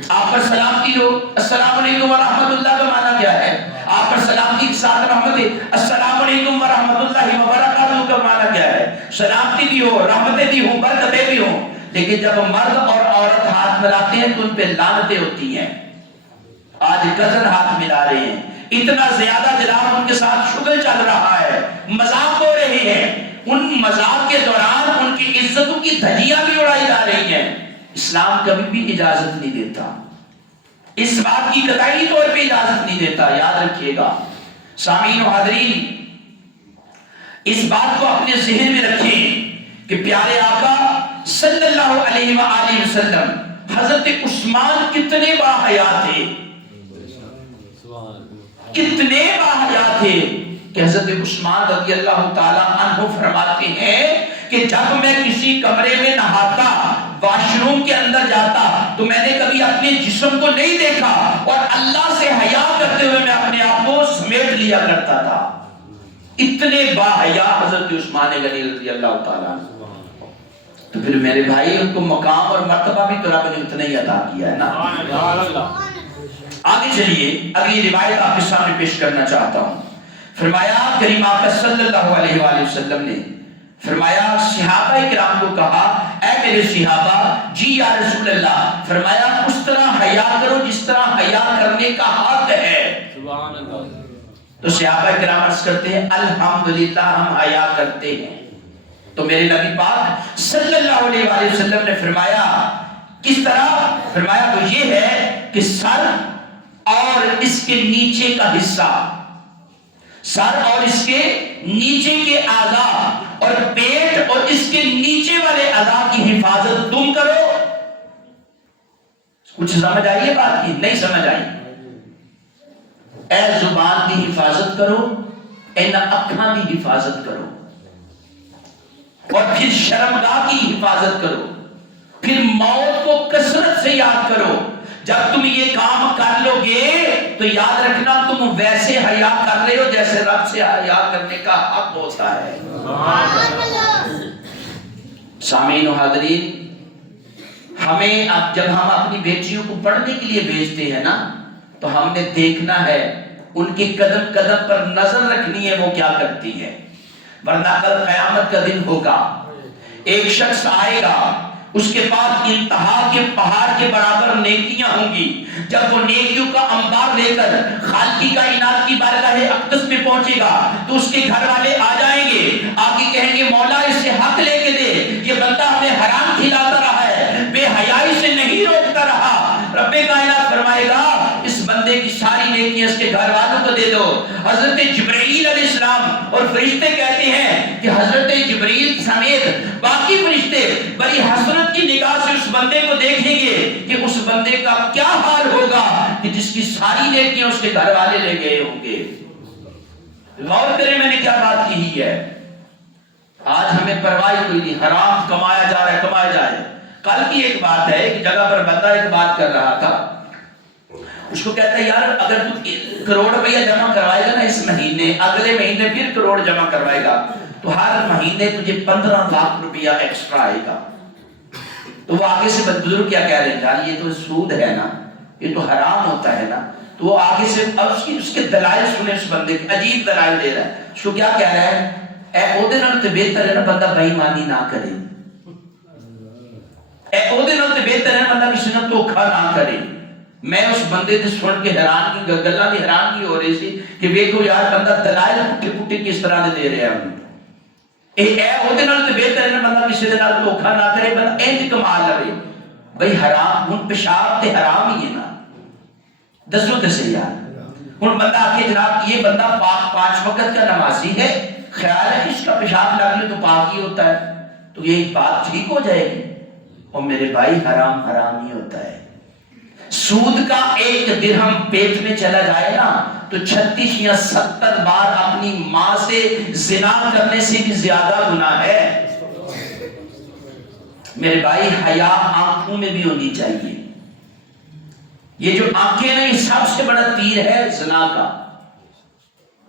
آپ پر سلامتی ہو، السلام علیکم ورحمت اللہ کا معنی کیا ہے؟ آپ پر سلامتی کے ساتھ رحمت ہے. السلام علیکم ورحمۃ اللہ وبرکاتہ کا معنی کیا ہے؟ سلامتی بھی ہو، رحمتیں بھی ہوں، برکتیں بھی ہوں. لیکن جب مرد اور عورت ہاتھ ملاتے ہیں تو ان پہ لعنتیں ہوتی ہیں. آج کزن ہاتھ ملا رہے ہیں، اتنا زیادہ جناب ان کے ساتھ شغل چل رہا ہے، مذاق ہو رہے ہیں. ان مذاق کے دوران ان کی عزتوں کی دھجیاں بھی اڑائی جا رہی ہیں. اسلام کبھی بھی اجازت نہیں دیتا، اس بات کی قطعی طور پہ اجازت نہیں دیتا. یاد رکھیے گا سامعین و حاضرین، اس بات کو اپنے ذہن میں رکھیں کہ پیارے آقا صلی اللہ علیہ وآلہ وسلم حضرت عثمان کتنے باحیا تھے، کتنے باحیا تھے کہ حضرت عثمان رضی اللہ تعالی عنہ فرماتے ہیں کہ جب میں کسی کمرے میں نہاتا، واش روم کے اندر جاتا، تو میں نے کبھی اپنے جسم کو نہیں دیکھا اور اللہ سے حیا کرتے ہوئے میں اپنے آپ کو سمیٹ لیا کرتا تھا. اتنے باحیا حضرت عثمان غنی رضی اللہ تعالیٰ عنہ. تو پھر میرے بھائی ان کو مقام اور مرتبہ بھی تو رب نے اتنا ہی عطا کیا ہے نا. آگے چلیے، اگلی روایت آپ کے سامنے پیش کرنا چاہتا ہوں. فرمایا کریم آقا صلی اللہ علیہ وآلہ وسلم نے فرمایا صحابہ کرام کو کہا اے میرے صحابہ، جی یا رسول اللہ. فرمایا اس طرح حیا کرو جس طرح حیا کرنے کا حق ہے. سبحان اللہ. تو صحابہ کرام عرض کرتے ہیں الحمدللہ ہم حیا کرتے ہیں. تو میرے نبی پاک صلی اللہ علیہ وآلہ وسلم نے فرمایا کس طرح؟ فرمایا وہ یہ ہے کہ سر اور اس کے نیچے کا حصہ، سر اور اس کے نیچے کے اعضاء اور پیٹ اور اس کے نیچے والے اعضاء کی حفاظت تم کرو. کچھ سمجھ آئی بات کی؟ نہیں سمجھ آئی؟ اے زبان کی حفاظت کرو، اے اکھاں کی حفاظت کرو، اور پھر شرمگاہ کی حفاظت کرو، پھر موت کو کثرت سے یاد کرو. جب تم یہ کام کر لو گے تو یاد رکھنا تم ویسے حیا کر رہے ہو جیسے رب سے حیا کرنے کا حق ہوتا ہے. سامعین و حاضرین، ہمیں اب جب ہم اپنی بیٹیوں کو پڑھنے کے لیے بھیجتے ہیں نا، تو ہم نے دیکھنا ہے، ان کے قدم قدم پر نظر رکھنی ہے وہ کیا کرتی ہے. ورنہ کل قیامت کا دن ہوگا، ایک شخص آئے گا، اس کے پاس انتہا کے پہاڑ کے برابر نیکیاں ہوں گی. جب وہ نیکیوں کا انبار لے کر خالقی کائنات کی بارگاہ اقدس میں پہنچے گا تو اس کے گھر والے آ جائیں گے، آگے کہیں گے مولا اس سے حق لے کے دے، یہ بندہ ہمیں حرام کھلاتا رہا ہے، بے حیائی سے نہیں روکتا رہا. رب کائنات فرمائے گا اس بندے کی ساری نیکیاں اس کے گھر والوں کو دے دو. حضرت جبرائیل علیہ السلام اور فرشتے کہتے ہیں کہ حضرت جبرائیل سمیت باقی فرشتے بڑی حسرت کی نگاہ سے اس بندے کو دیکھیں گے کہ اس بندے کا کیا حال ہوگا کہ جس کی ساری نیکیاں اس کے گھر والے لے گئے ہوں گے. غور کریں میں نے کیا بات کی ہے. آج ہمیں پرواہ کوئی نہیں، حرام کمایا جا رہا ہے، کمایا جائے. کل کی ایک بات ہے کہ جگہ پر بندہ ایک بات کر رہا تھا، اس کو کہتا ہے یار اگر تو کروڑ روپیہ جمع کروائے گا نا اس مہینے، اگلے مہینے پھر کروڑ جمع کروائے گا تو ہر مہینے تجھے 15 لاکھ روپیہ ایکسٹرا آئے گا. تو وہ آگے سے بزرگ کیا کہہ رہے ہیں یار یہ تو سود ہے نا، یہ تو حرام ہوتا ہے نا. تو وہ آگے سے اب اس کے دلائل سنے، اس بندے کے عجیب دلائل دے رہا ہے. اس کو کیا کہہ رہا ہے؟ اے اودے نال تے بہتر ہے نا بندہ بے ایمانی نہ کرے، اے اودے نال تے بہتر ہے بندہ کسی نے دھوکا نہ کرے. میں اس بندے سے سن کے حیران کی گلاں دی حیران کی ہو رہی سی کہ ویکھو یار بندہ دلائل پٹھے پٹھے کس طرح دے رہے ہیں. اے اودے نال تے بہتر ہے نا بندہ کسی دے نال دھوکا نہ کرے، بندہ انج کما لے. بھئی حرام ہن پیشاب تے حرام ہی ہے نا، دسو تے صحیح یار. ہن بندہ آکے جناب یہ بندہ پاک 5 وقت کا نمازی ہے، خیال ہے اس کا پیشاب لگ لے تو پاک ہی ہوتا ہے، تو یہ بات ٹھیک ہو جائے گی. اور میرے بھائی حرام حرام ہی ہوتا ہے. سود کا 1 درہم پیٹ میں چلا جائے نا تو 36 یا 70 بار اپنی ماں سے زنا کرنے سے بھی زیادہ گناہ ہے. میرے بھائی حیا آنکھوں میں بھی ہونی چاہیے. یہ جو آنکھیں نہیں سب سے بڑا تیر ہے زنا کا،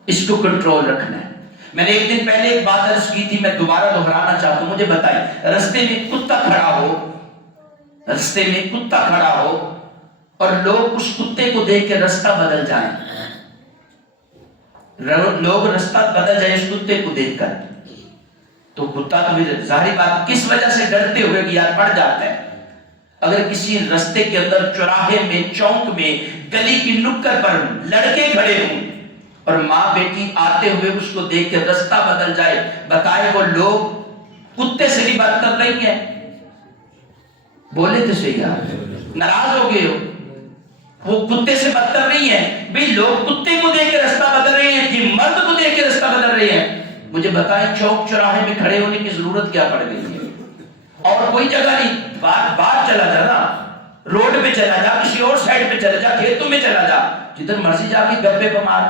اس کو کنٹرول رکھنا ہے. میں نے ایک دن پہلے ایک بات عرض کی تھی، میں دوبارہ دہرانا چاہتا ہوں. مجھے بتائیں رستے میں کتا کھڑا ہو، رستے میں کتا کھڑا ہو اور لوگ اس کتے کو دیکھ کے رستہ بدل جائیں، لوگ رستہ بدل جائے اس کتے کو دیکھ کر، تو کتا تو ظاہری بات کس وجہ سے ڈرتے ہوئے کہ یار پڑ جاتا ہے۔ اگر کسی رستے کے اندر، چوراہے میں، چوک میں، گلی کی نکڑ پر لڑکے کھڑے ہوں اور ماں بیٹی آتے ہوئے اس کو دیکھ کے رستہ بدل جائے، بتائے وہ لوگ کتے سے بھی بدتر نہیں ہے؟ بولے تو صحیح یار، ناراض ہو گئے ہو؟ وہ کتے سے بدتر نہیں ہے بھئی، لوگ کتے کو دیکھ کے رستہ بدل رہے ہیں کہ مرد کو دیکھ کے رستہ بدل رہے ہیں؟ مجھے بتائیں چوک چوراہے میں کھڑے ہونے کی ضرورت کیا پڑ گئی ہے؟ اور کوئی جگہ نہیں، باہر چلا جا نا، روڈ پہ چلا جا، کسی اور سائڈ پہ چلا جا، کھیتوں میں چلا جا، جدھر مرضی جا کے گپے پہ مار۔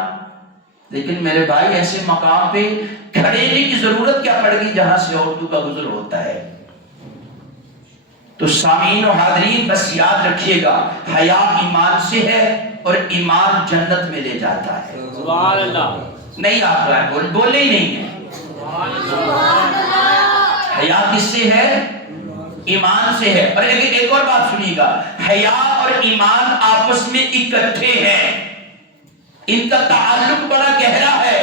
لیکن میرے بھائی ایسے مقام پہ کھڑے ہونے کی ضرورت کیا پڑ گئی جہاں سے عورتوں کا گزر ہوتا ہے؟ تو سامعین و حاضرین بس یاد رکھیے گا، حیا ایمان سے ہے اور ایمان جنت میں لے جاتا ہے۔ سبحان اللہ، نہیں آپ بولے ہی نہیں ہے۔ حیا کس سے ہے؟ ایمان سے ہے۔ اور ایک اور بات سنیے گا، حیا اور ایمان آپس میں اکٹھے ہیں، ان کا تعلق بڑا گہرا ہے۔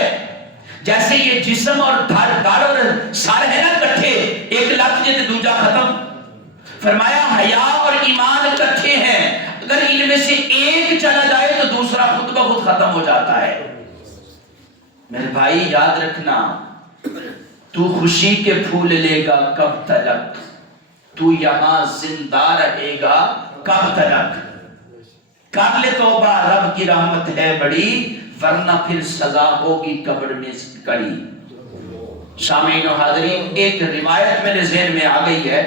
جیسے یہ جسم اور دھڑ اور سر ہے نا اکٹھے، ایک لفظ جیسے دوجا ختم۔ فرمایا حیا اور ایمان اکٹھے ہیں، اگر ان میں سے ایک چلا جائے تو دوسرا خود بخود ختم ہو جاتا ہے۔ میرے بھائی یاد رکھنا، تو خوشی کے پھول لے گا کب تلک، تو یہاں زندہ رہے گا کب تلک۔ کر لے توبہ، رب کی رحمت ہے بڑی، ورنہ پھر سزا ہوگی قبر میں کڑی۔ سامعین و حاضرین، ایک روایت میرے ذہن میں آ گئی ہے،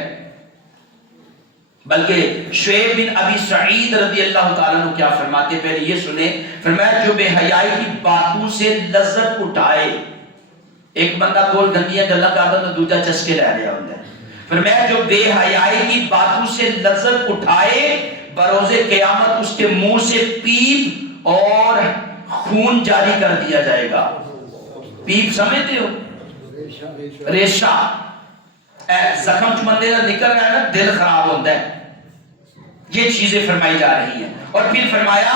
بلکہ شعیب بن ابی سعید رضی اللہ تعالیٰ عنہ کیا فرماتے، پہلے یہ سنیں۔ فرمایا جو بے حیائی کی باتوں سے لذت اٹھائے، ایک بندہ کول گندیاں گلاں کردا تو دوجا چسکے لے رہا ہوندا ہے۔ فرمایا جو بے حیائی کی باتوں سے لذت اٹھائے، بروز قیامت اس کے منہ سے پیپ اور خون جاری کر دیا جائے گا۔ پیپ سمجھتے ہو؟ ریشہ، زخم چ بندے کا نکل رہا ہے نا، دل خراب ہوتا ہے۔ یہ چیزیں فرمائی جا رہی ہیں۔ اور پھر فرمایا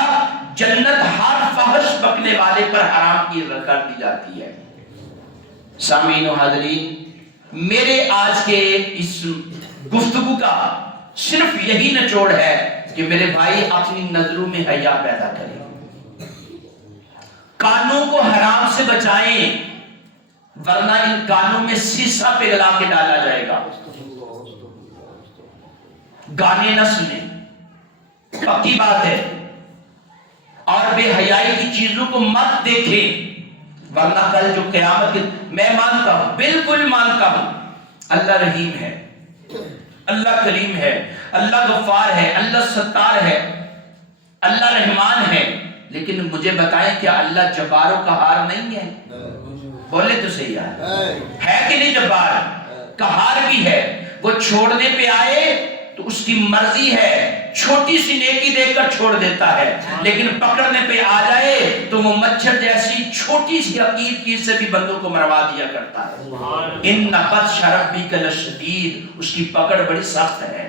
جنت ہر فحش بکنے والے پر حرام کی کر دی جاتی ہے۔ سامعین و حاضرین، میرے آج کے اس گفتگو کا صرف یہی نچوڑ ہے کہ میرے بھائی اپنی نظروں میں حیا پیدا کریں، کانوں کو حرام سے بچائیں، ورنہ ان کانوں میں سیسا پگھلا کے ڈالا جائے گا۔ گانے نہ سنیں، پکی بات ہے، اور بے حیائی کی چیزوں کو مت دیکھیں، ورنہ کل جو قیامت کے، میں مانتا ہوں، بالکل مانتا ہوں، اللہ رحیم ہے، اللہ کریم ہے، اللہ غفار ہے، اللہ ستار ہے، اللہ رحمان ہے، لیکن مجھے بتائیں کیا اللہ جبار و قہار نہیں ہے؟ بولے تو صحیح ہے کہ نہیں؟ جبار قہار بھی ہے، وہ چھوڑنے پہ آئے تو اس کی مرضی ہے، چھوٹی سی نیکی دیکھ کر چھوڑ دیتا ہے، لیکن پکڑنے پہ آ جائے تو وہ مچھر جیسی چھوٹی سی حقیر چیز سے بھی بندوں کو مروا دیا کرتا ہے۔ ان بطش ربک لشدید، اس کی پکڑ بڑی سخت ہے،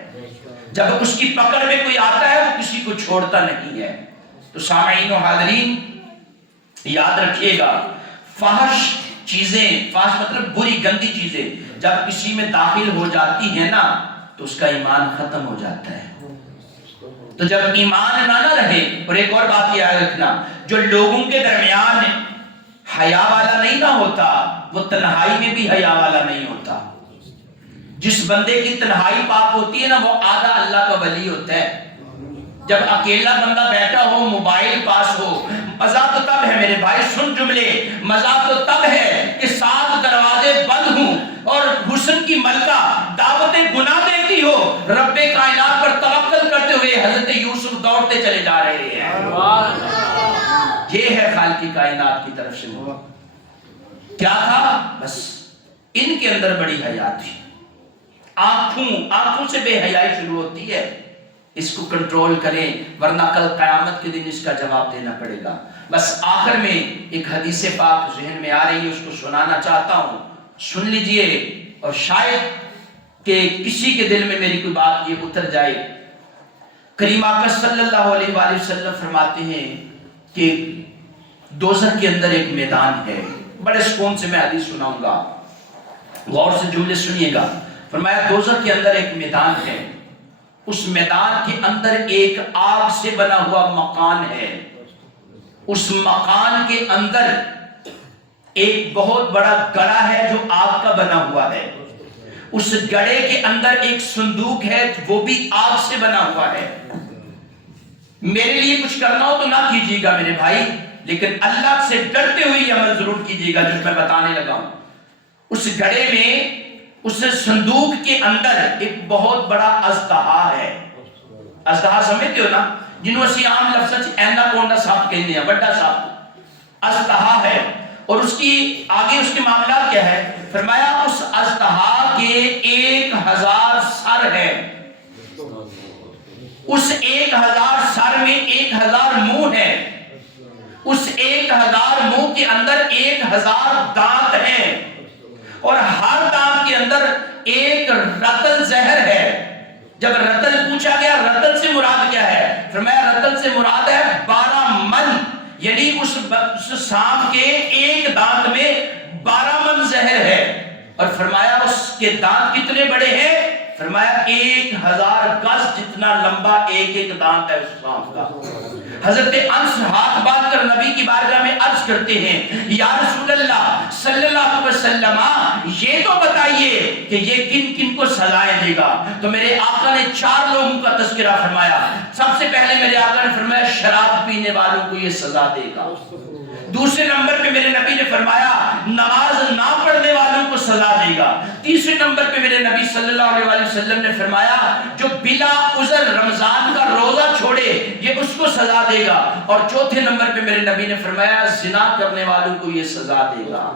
جب اس کی پکڑ میں کوئی آتا ہے وہ کسی کو چھوڑتا نہیں ہے۔ تو سامعین و حاضرین یاد رکھیے گا، فحش چیزیں، فحش مطلب بری گندی چیزیں جب کسی میں داخل ہو جاتی ہیں نا تو اس کا ایمان ختم ہو جاتا ہے۔ تو جب ایمان نہ رہے، اور ایک اور بات یاد رکھنا، جو لوگوں کے درمیان حیا والا نہیں نہ ہوتا، وہ تنہائی میں بھی حیا والا نہیں ہوتا۔ جس بندے کی تنہائی پاک ہوتی ہے نا، وہ آدھا اللہ کا ولی ہوتا ہے۔ جب اکیلا بندہ بیٹھا ہو، موبائل پاس ہو، مزہ تو تب ہے میرے بھائی، سن جملے، مزہ تو تب ہے کہ 7 دروازے بند ہوں اور حسن کی ملکہ دعوتیں گناہ دیتی ہو، رب کائنات پر توکل کرتے ہوئے حضرت یوسف دوڑتے چلے جا رہے ہیں۔ یہ ہے خالق کائنات کی طرف سے وہ کیا تھا، بس ان کے اندر بڑی حیا تھی۔ آنکھوں سے بے حیائی شروع ہوتی ہے، اس کو کنٹرول کریں، ورنہ کل قیامت کے دن اس کا جواب دینا پڑے گا۔ بس آخر میں ایک حدیث پاک ذہن میں آ رہی ہے، اس کو سنانا چاہتا ہوں، سن لیجئے، اور شاید کہ کسی کے دل میں میری کوئی بات یہ اتر جائے۔ کریم آقا صلی اللہ علیہ وآلہ وسلم فرماتے ہیں کہ دوزخ کے اندر ایک میدان ہے، بڑے سکون سے میں حدیث سناؤں گا، غور سے جملے سنیے گا۔ فرمایا دوزخ کے اندر ایک میدان ہے، اس میدان کے اندر ایک آگ سے بنا ہوا مکان ہے، اس مکان کے اندر ایک بہت بڑا گڑھا ہے جو آگ کا بنا ہوا ہے، اس گڑھے کے اندر ایک صندوق ہے وہ بھی آگ سے بنا ہوا ہے۔ میرے لیے کچھ کرنا ہو تو نہ کیجیے گا میرے بھائی، لیکن اللہ سے ڈرتے ہوئے یہ عمل ضرور کیجیے گا جو میں بتانے لگا ہوں۔ اس گڑھے میں، اس صندوق کے اندر ایک بہت بڑا اژدہا ہے۔ اژدہا سمجھتے ہو نا، جنہوں اسی عام لفظ اینا کونڈا سانپ کہنے ہیں، بڑا سانپ اژدہا ہے۔ اور اس کی آگے اس کے معاملات کیا ہے؟ فرمایا اس اژدہا کے 1000 سر ہے، اس 1000 سر میں 1000 منہ ہے، اس 1000 منہ کے اندر 1000 دانت ہیں، اور ہر دانت کے اندر ایک رتل زہر ہے۔ جب رتل پوچھا گیا رتل سے مراد کیا ہے؟ فرمایا رتل سے مراد ہے 12 من، یعنی اس سانپ کے ایک دانت میں 12 من زہر ہے۔ اور فرمایا اس کے دانت کتنے بڑے ہیں؟ فرمایا 1000 گز جتنا لمبا ایک ایک دانت ہے اس سانپ کا۔ حضرت انس ہاتھ باندھ کر نبی کی بارگاہ میں عرض کرتے ہیں، یا رسول اللہ صلی اللہ علیہ وسلم یہ تو بتائیے کہ یہ کن کن کو سزائیں دے گا؟ تو میرے آقا نے 4 لوگوں کا تذکرہ فرمایا۔ سب سے پہلے میرے آقا نے فرمایا شراب پینے والوں کو یہ سزا دے گا۔ دوسرے نمبر پہ میرے نبی نے فرمایا نماز نہ پڑھنے والوں کو سزا دے گا۔ تیسرے نمبر پہ میرے نبی صلی اللہ علیہ وسلم نے فرمایا جو بلا عذر رمضان کا روزہ چھوڑے یہ اس کو سزا دے گا۔ اور چوتھے نمبر پہ میرے نبی نے فرمایا زنا کرنے والوں کو یہ سزا دے گا۔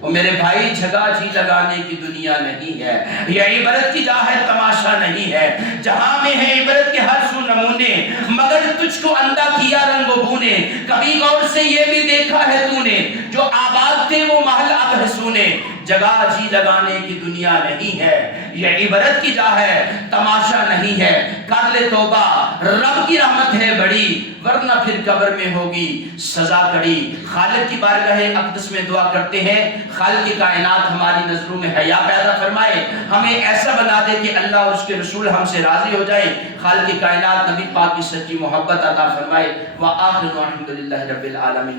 اور میرے بھائی جگہ جی لگانے کی دنیا نہیں ہے، یہ عبرت کی جا ہے، تماشا نہیں ہے۔ جہاں میں ہے عبرت کے ہر سو نمونے، مگر تجھ کو اندھا کیا رنگ و بونے۔ کبھی غور سے یہ بھی دیکھا ہے تو نے جو آباد تھے وہ محل اب ہے سونے۔ جگہ جی لگانے کی دنیا نہیں ہے، یہ عبرت کی جا ہے، تماشا نہیں ہے۔ کر لے توبہ رب کی رحمت ہے بڑی، ورنہ پھر قبر میں ہوگی سزا کڑی۔ خالق کی بارگاہ اقدس میں دعا کرتے ہیں خالق کائنات ہماری نظروں میں حیا پیدا فرمائے، ہمیں ایسا بنا دے کہ اللہ اور اس کے رسول ہم سے راضی ہو جائے۔ خالق کائنات نبی پاک کی سچی محبت عطا فرمائے۔ وآخر الحمدللہ رب العالمین۔